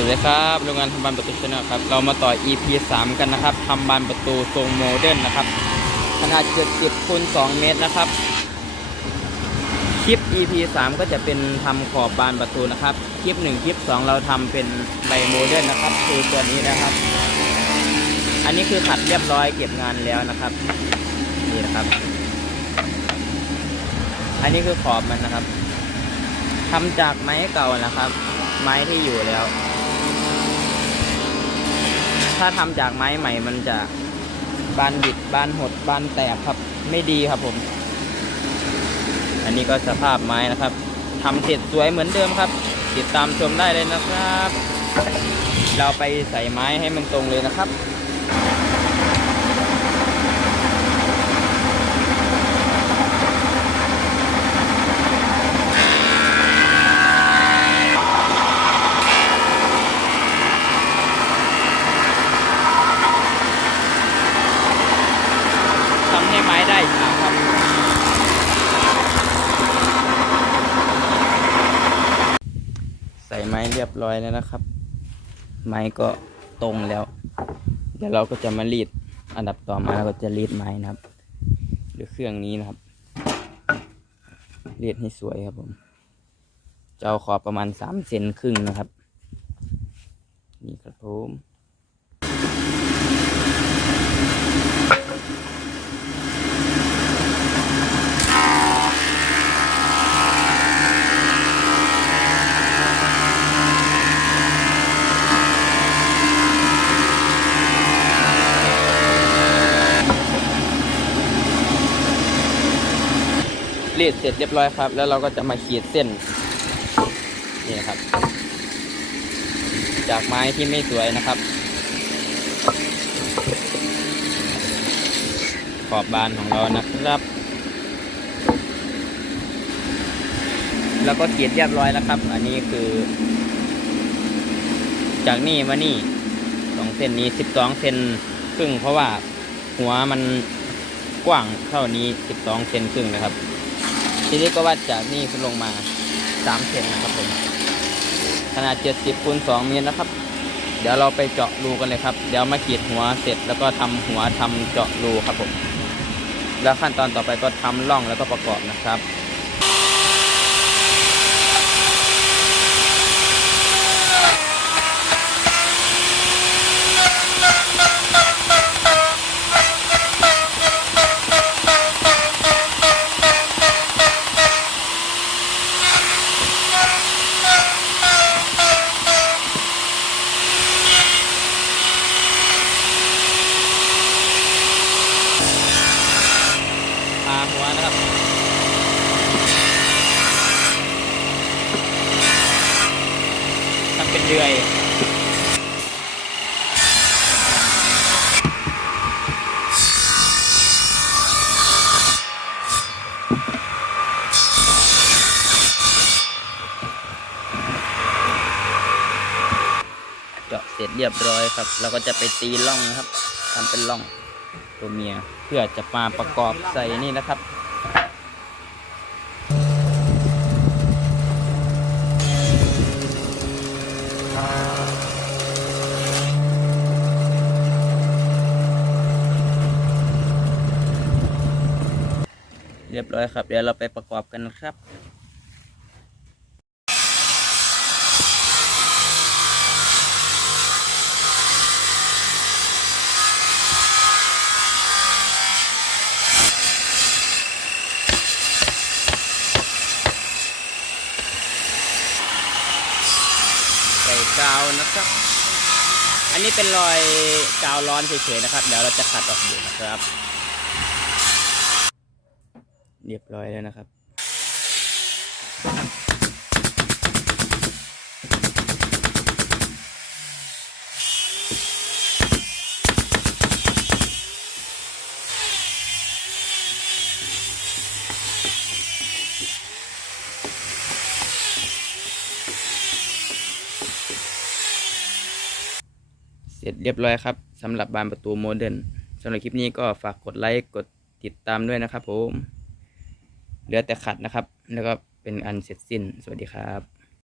วัสดีครับโรงงานทำบานประตูชนะครับ เรามาต่อ EP 3 กันนะครับทำบานประตูทรงโมเดิร์นนะครับ ขนาด70คูณ2เมตรนะครับ คลิป EP 3 ก็จะเป็นทำขอบบานประตูนะครับ คลิป 1 คลิป 2 เราทำเป็นใบโมเดิร์นนะครับคือตัวนี้นะครับ อันนี้คือขัดเรียบร้อยเก็บงานแล้วนะครับ นี่นะครับ อันนี้คือขอบมันนะครับทำจากไม้เก่านะครับ ไม้ที่อยู่แล้ว ถ้าทำจากไม้ใหม่มันจะบานบิดบานหดบานแตกครับ ไม่ดีครับผม อันนี้ก็สภาพไม้นะครับทำเสร็จสวยเหมือนเดิมครับ ติดตามชมได้เลยนะครับ เราไปใส่ไม้ให้มันตรงเลยนะครับ ทำให้ได้ฉากครับ ใส่ไม้เรียบร้อยแล้วนะครับ ไม้ก็ตรงแล้ว เดี๋ยวเราก็จะมารีดอันดับต่อมาเราก็จะรีดไม้นะครับหรือเครื่องนี้นะครับรีดให้สวยครับผมจะเอาขอบประมาณสามเซนครึ่งนะครับ นี่ครับผม รีดเสร็จเรียบร้อยครับ แล้วเราก็จะมาขีดเส้นนี่ครับ จากไม้ที่ไม่สวยนะครับ ขอบบานของเรานะครับ แล้วก็ขีดเรียบร้อยแล้วครับ อันนี้คือ จากนี่มานี่สองเส้นนี้สิบสองเซนครึ่งเพราะว่าหัวมันกว้างเท่านี้สิบสองเซนครึ่งนะครับ ทีนี้ก็วัดจากนี่ลงมาสามเซนนะครับผม ขนาดเจ็ดสิบคูณสองเมตรนะครับ เดี๋ยวเราไปเจาะรูกันเลยครับ เดี๋ยวมาขีดหัวเสร็จแล้วก็ทำหัวทำเจาะรูครับผม แล้วขั้นตอนต่อไปก็ทำร่องแล้วก็ประกอบนะครับ พาหัวนะครับ ทำ เป็นเดือยเจาะเสร็จเรียบร้อยครับ เราก็จะไปตีร่องครับทำเป็นร่องตัวเมียเพื่อจะมาประกอบใส่นี่นะครับ เรียบร้อยครับ เดี๋ยวเราไปประกอบกันนะครับใส่กาวนะครับ อันนี้เป็นรอยกาวร้อนเฉยๆนะครับ เดี๋ยวเราจะขัดออกอยู่นะครับ เรียบร้อยแล้วนะครับ เสร็จเรียบร้อยครับสำหรับบานประตูโมเดิร์นสำหรับคลิปนี้ก็ฝากกดไลค์กดติดตามด้วยนะครับผม เหลือแต่ขัดนะครับ แล้วก็เป็นอันเสร็จสิ้น สวัสดีครับ